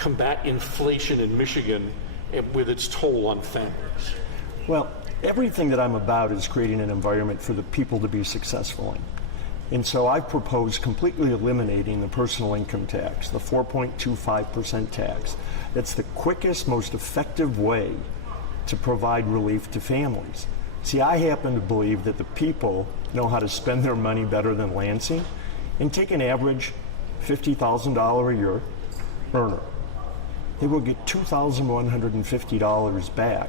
combat inflation in Michigan with its toll on families? Well, everything that I'm about is creating an environment for the people to be successful in. And so I've proposed completely eliminating the personal income tax, the 4.25% tax. That's the quickest, most effective way to provide relief to families. See, I happen to believe that the people know how to spend their money better than Lansing. And take an average $50,000 a year earner. They will get $2,150 back.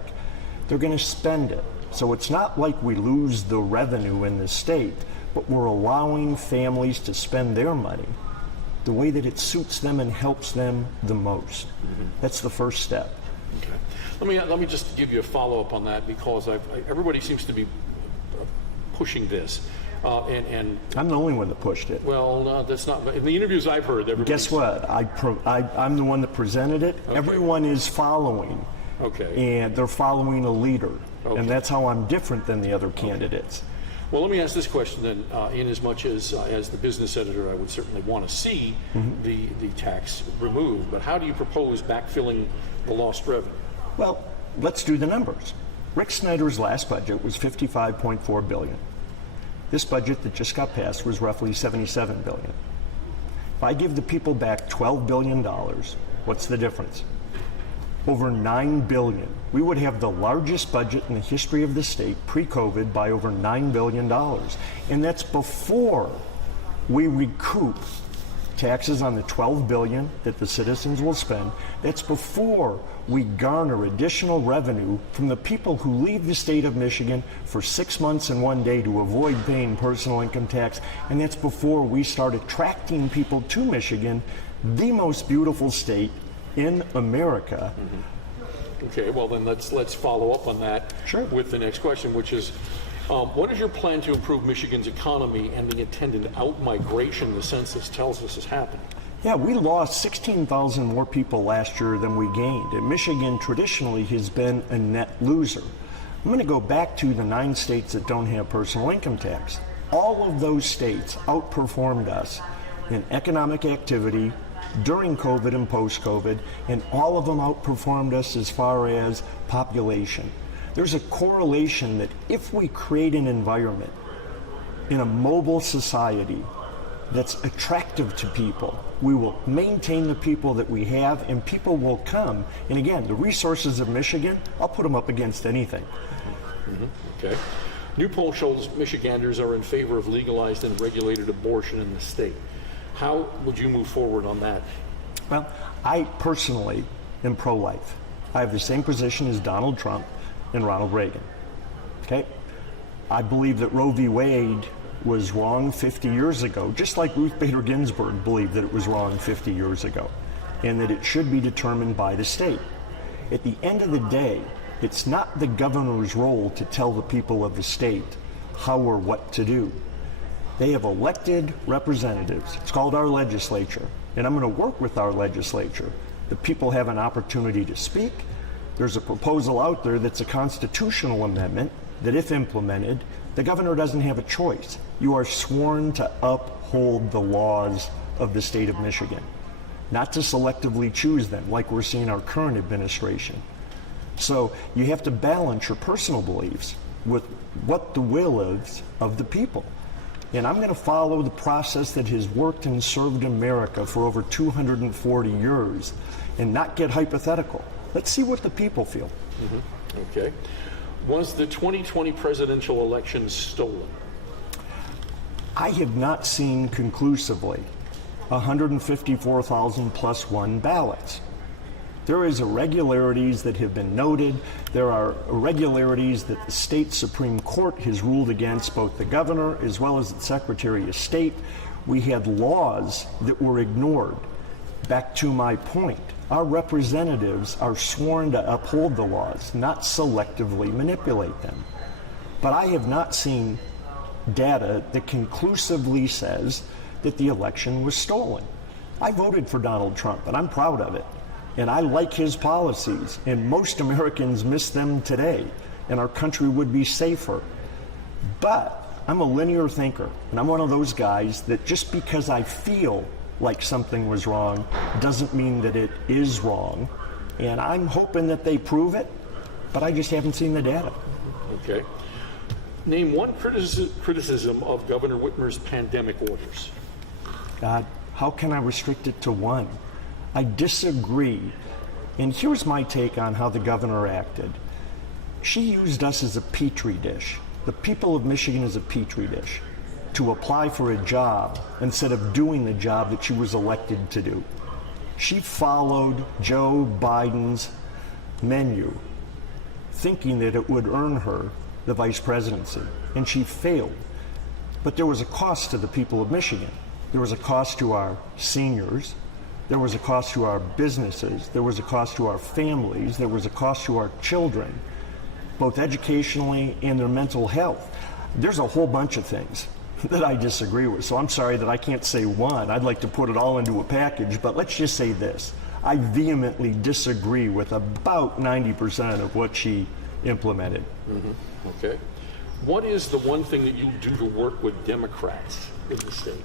They're going to spend it. So it's not like we lose the revenue in the state, but we're allowing families to spend their money the way that it suits them and helps them the most. That's the first step. Okay. Let me just give you a follow-up on that, because everybody seems to be pushing this. And I'm the only one that pushed it. Well, no, that's not. In the interviews I've heard, guess what? I'm the one that presented it. Okay. Everyone is following. Okay. And they're following a leader. Okay. And that's how I'm different than the other candidates. Well, let me ask this question then. In as much as the business editor, I would certainly want to see the tax removed. But how do you propose backfilling the lost revenue? Well, let's do the numbers. Rick Snyder's last budget was $55.4 billion. This budget that just got passed was roughly $77 billion. If I give the people back $12 billion, what's the difference? Over $9 billion. We would have the largest budget in the history of the state pre-COVID by over $9 billion. And that's before we recoup taxes on the $12 billion that the citizens will spend. That's before we garner additional revenue from the people who leave the state of Michigan for 6 months and 1 day to avoid paying personal income tax. And that's before we start attracting people to Michigan, the most beautiful state in America. Okay, well then let's follow up on that with the next question, which is, what is your plan to improve Michigan's economy and the attendant out-migration the census tells us is happening? Yeah, we lost 16,000 more people last year than we gained. And Michigan traditionally has been a net loser. I'm going to go back to the 9 states that don't have personal income tax. All of those states outperformed us in economic activity during COVID and post-COVID, and all of them outperformed us as far as population. There's a correlation that if we create an environment in a mobile society that's attractive to people, we will maintain the people that we have, and people will come. And again, the resources of Michigan, I'll put them up against anything. Okay. New poll shows Michiganders are in favor of legalized and regulated abortion in the state. How would you move forward on that? Well, I personally am pro-life. I have the same position as Donald Trump and Ronald Reagan. Okay? I believe that Roe v. Wade was wrong 50 years ago, just like Ruth Bader Ginsburg believed that it was wrong 50 years ago, and that it should be determined by the state. At the end of the day, it's not the governor's role to tell the people of the state how or what to do. They have elected representatives. It's called our legislature, and I'm going to work with our legislature. The people have an opportunity to speak. There's a proposal out there that's a constitutional amendment that, if implemented, the governor doesn't have a choice. You are sworn to uphold the laws of the state of Michigan, not to selectively choose them like we're seeing our current administration. So you have to balance your personal beliefs with what the will is of the people. And I'm going to follow the process that has worked and served America for over 240 years and not get hypothetical. Let's see what the people feel. Okay. Was the 2020 presidential election stolen? I have not seen conclusively 154,000 plus 1 ballots. There is irregularities that have been noted. There are irregularities that the state Supreme Court has ruled against both the governor as well as the Secretary of State. We had laws that were ignored. Back to my point, our representatives are sworn to uphold the laws, not selectively manipulate them. But I have not seen data that conclusively says that the election was stolen. I voted for Donald Trump, and I'm proud of it. And I like his policies, and most Americans miss them today, and our country would be safer. But I'm a linear thinker, and I'm one of those guys that just because I feel like something was wrong doesn't mean that it is wrong. And I'm hoping that they prove it, but I just haven't seen the data. Okay. Name one criticism of Governor Whitmer's pandemic orders. God, how can I restrict it to one? I disagree. And here's my take on how the governor acted. She used us as a petri dish, the people of Michigan as a petri dish, to apply for a job instead of doing the job that she was elected to do. She followed Joe Biden's menu, thinking that it would earn her the vice presidency, and she failed. But there was a cost to the people of Michigan. There was a cost to our seniors. There was a cost to our businesses. There was a cost to our families. There was a cost to our children, both educationally and their mental health. There's a whole bunch of things that I disagree with. So I'm sorry that I can't say one. I'd like to put it all into a package, but let's just say this. I vehemently disagree with about 90% of what she implemented. Mm-hmm. Okay. What is the one thing that you do to work with Democrats in the state?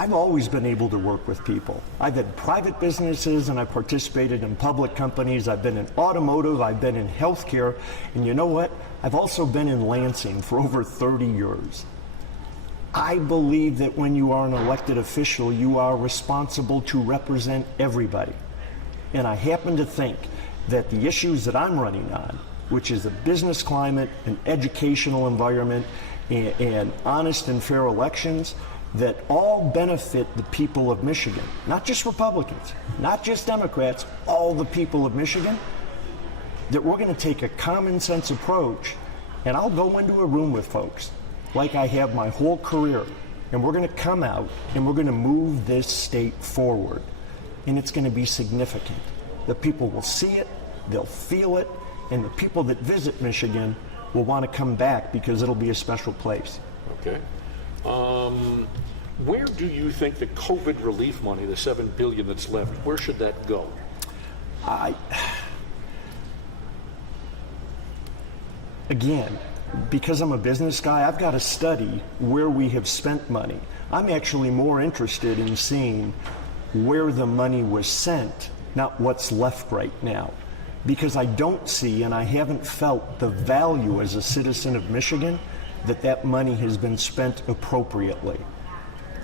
I've always been able to work with people. I've had private businesses and I've participated in public companies. I've been in automotive, I've been in healthcare, and you know what? I've also been in Lansing for over 30 years. I believe that when you are an elected official, you are responsible to represent everybody. And I happen to think that the issues that I'm running on, which is a business climate, an educational environment, and honest and fair elections, that all benefit the people of Michigan, not just Republicans, not just Democrats, all the people of Michigan, that we're going to take a common sense approach, and I'll go into a room with folks like I have my whole career, and we're going to come out and we're going to move this state forward, and it's going to be significant. The people will see it, they'll feel it, and the people that visit Michigan will want to come back because it'll be a special place. Okay. Where do you think the COVID relief money, the $7 billion that's left, where should that go? Again, because I'm a business guy, I've got to study where we have spent money. I'm actually more interested in seeing where the money was sent, not what's left right now. Because I don't see and I haven't felt the value as a citizen of Michigan that money has been spent appropriately.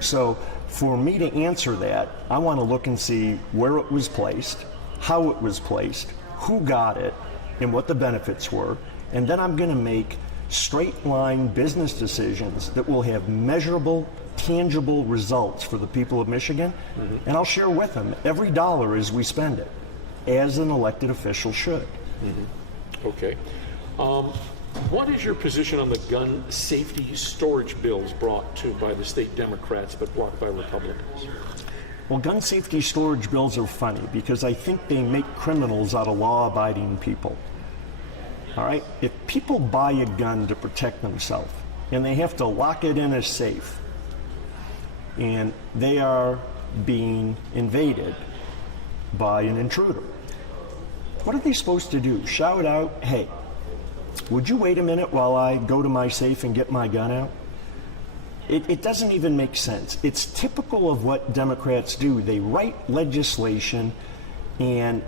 So for me to answer that, I want to look and see where it was placed, how it was placed, who got it, and what the benefits were. And then I'm going to make straight line business decisions that will have measurable, tangible results for the people of Michigan. Mm-hmm. And I'll share with them every dollar as we spend it, as an elected official should. Mm-hmm. Okay. What is your position on the gun safety storage bills brought to by the state Democrats but blocked by Republicans? Well, gun safety storage bills are funny because I think they make criminals out of law-abiding people. All right? If people buy a gun to protect themselves and they have to lock it in a safe and they are being invaded by an intruder, what are they supposed to do? Shout out, hey, would you wait a minute while I go to my safe and get my gun out? It doesn't even make sense. It's typical of what Democrats do. They write legislation and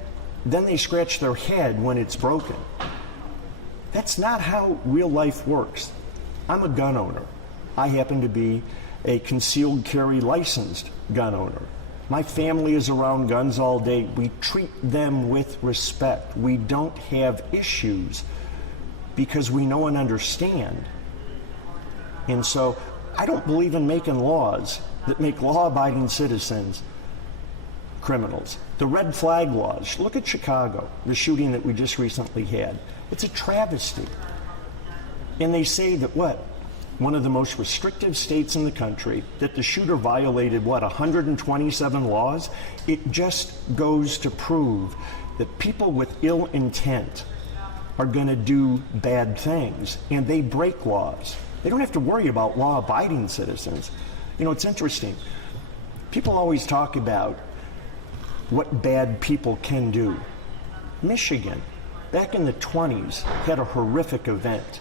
then they scratch their head when it's broken. That's not how real life works. I'm a gun owner. I happen to be a concealed carry licensed gun owner. My family is around guns all day. We treat them with respect. We don't have issues because we know and understand. And so I don't believe in making laws that make law-abiding citizens criminals. The red flag laws, look at Chicago, the shooting that we just recently had. It's a travesty. And they say that what? One of the most restrictive states in the country, that the shooter violated, 127 laws? It just goes to prove that people with ill intent are going to do bad things, and they break laws. They don't have to worry about law-abiding citizens. You know, it's interesting. People always talk about what bad people can do. Michigan, back in the 20s, had a horrific event.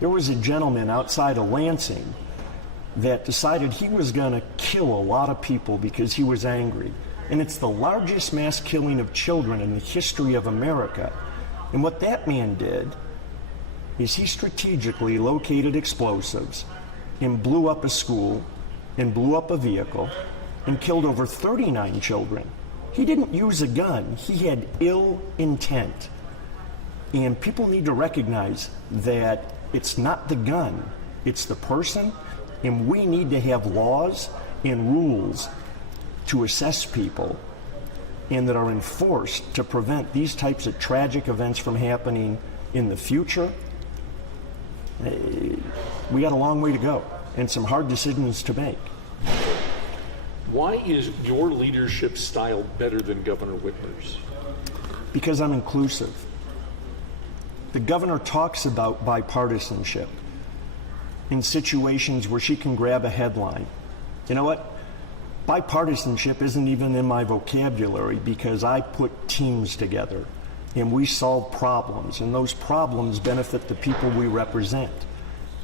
There was a gentleman outside of Lansing that decided he was going to kill a lot of people because he was angry. And it's the largest mass killing of children in the history of America. And what that man did is he strategically located explosives and blew up a school and blew up a vehicle and killed over 39 children. He didn't use a gun. He had ill intent. And people need to recognize that it's not the gun, it's the person, and we need to have laws and rules to assess people and that are enforced to prevent these types of tragic events from happening in the future. We got a long way to go and some hard decisions to make. Why is your leadership style better than Governor Whitmer's? Because I'm inclusive. The governor talks about bipartisanship in situations where she can grab a headline. You know what? Bipartisanship isn't even in my vocabulary because I put teams together and we solve problems, and those problems benefit the people we represent.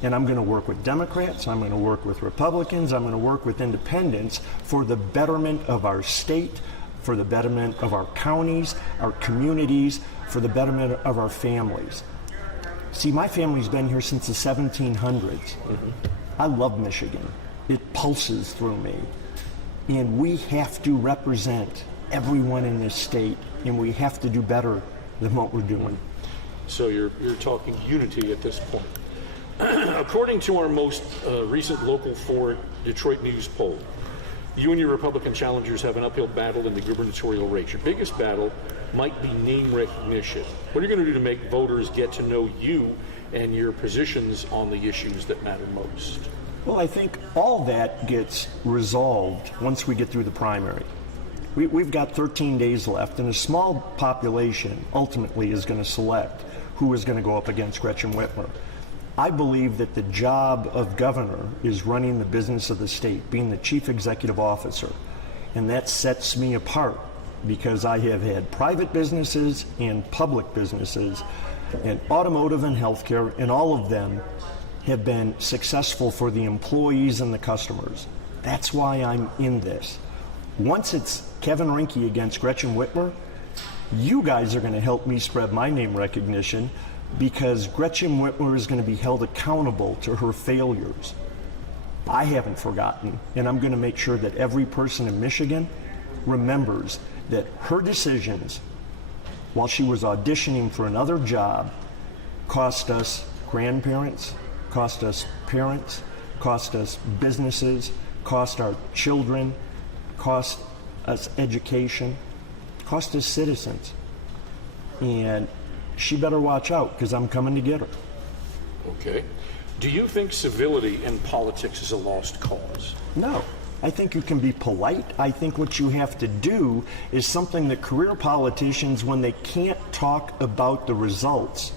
And I'm going to work with Democrats, I'm going to work with Republicans, I'm going to work with independents for the betterment of our state, for the betterment of our counties, our communities, for the betterment of our families. See, my family's been here since the 1700s. I love Michigan. It pulses through me. And we have to represent everyone in this state, and we have to do better than what we're doing. So you're talking unity at this point. According to our most recent Local 4 Detroit News poll, you and your Republican challengers have an uphill battle in the gubernatorial race. Your biggest battle might be name recognition. What are you going to do to make voters get to know you and your positions on the issues that matter most? Well, I think all that gets resolved once we get through the primary. We've got 13 days left, and a small population ultimately is going to select who is going to go up against Gretchen Whitmer. I believe that the job of governor is running the business of the state, being the chief executive officer, and that sets me apart because I have had private businesses and public businesses and automotive and healthcare, and all of them have been successful for the employees and the customers. That's why I'm in this. Once it's Kevin Reinke against Gretchen Whitmer, you guys are going to help me spread my name recognition because Gretchen Whitmer is going to be held accountable to her failures. I haven't forgotten, and I'm going to make sure that every person in Michigan remembers that her decisions while she was auditioning for another job cost us grandparents, cost us parents, cost us businesses, cost our children, cost us education, cost us citizens. And she better watch out because I'm coming to get her. Okay. Do you think civility in politics is a lost cause? No. I think you can be polite. I think what you have to do is something that career politicians, when they can't talk about the results,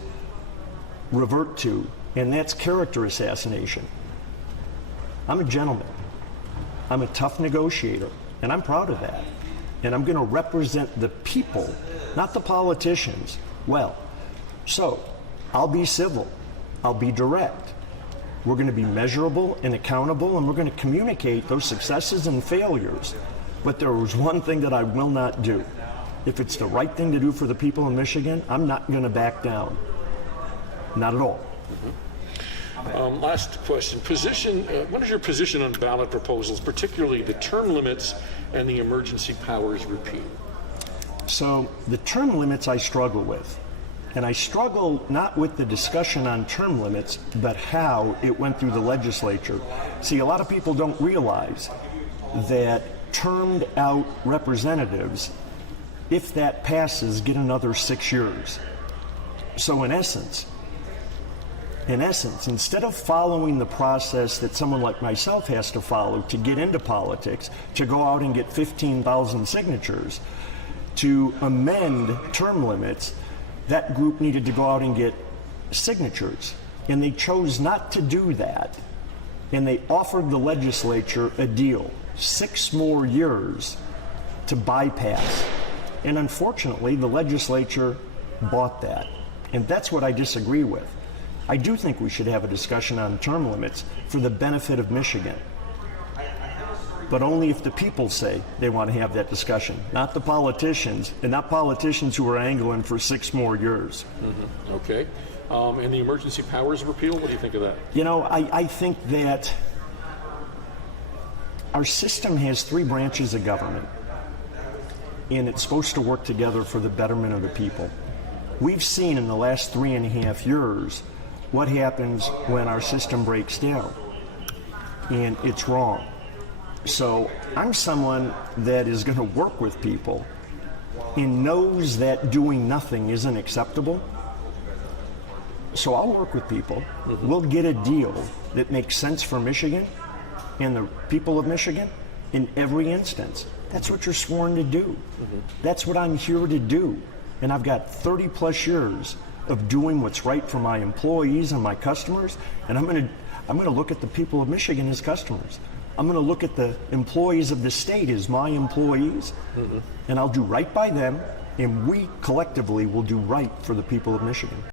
revert to, and that's character assassination. I'm a gentleman. I'm a tough negotiator, and I'm proud of that. And I'm going to represent the people, not the politicians, well. So, I'll be civil. I'll be direct. We're going to be measurable and accountable, and we're going to communicate those successes and failures. But there was one thing that I will not do. If it's the right thing to do for the people in Michigan, I'm not going to back down. Not at all. Last question. What is your position on ballot proposals, particularly the term limits and the emergency powers repeal? So the term limits I struggle with. And I struggle not with the discussion on term limits, but how it went through the legislature. See, a lot of people don't realize that termed out representatives, if that passes, get another 6 years. So in essence, instead of following the process that someone like myself has to follow to get into politics, to go out and get 15,000 signatures, to amend term limits, that group needed to go out and get signatures. And they chose not to do that. And they offered the legislature a deal, 6 more years to bypass. And unfortunately, the legislature bought that. And that's what I disagree with. I do think we should have a discussion on term limits for the benefit of Michigan. But only if the people say they want to have that discussion, not the politicians, and not politicians who are angling for 6 more years. Okay. And the emergency powers repeal, what do you think of that? You know, I think that our system has 3 branches of government, and it's supposed to work together for the betterment of the people. We've seen in the last 3.5 years what happens when our system breaks down, and it's wrong. So I'm someone that is going to work with people and knows that doing nothing isn't acceptable. So I'll work with people. We'll get a deal that makes sense for Michigan and the people of Michigan in every instance. That's what you're sworn to do. That's what I'm here to do. And I've got 30 plus years of doing what's right for my employees and my customers. And I'm going to look at the people of Michigan as customers. I'm going to look at the employees of the state as my employees, and I'll do right by them, and we collectively will do right for the people of Michigan.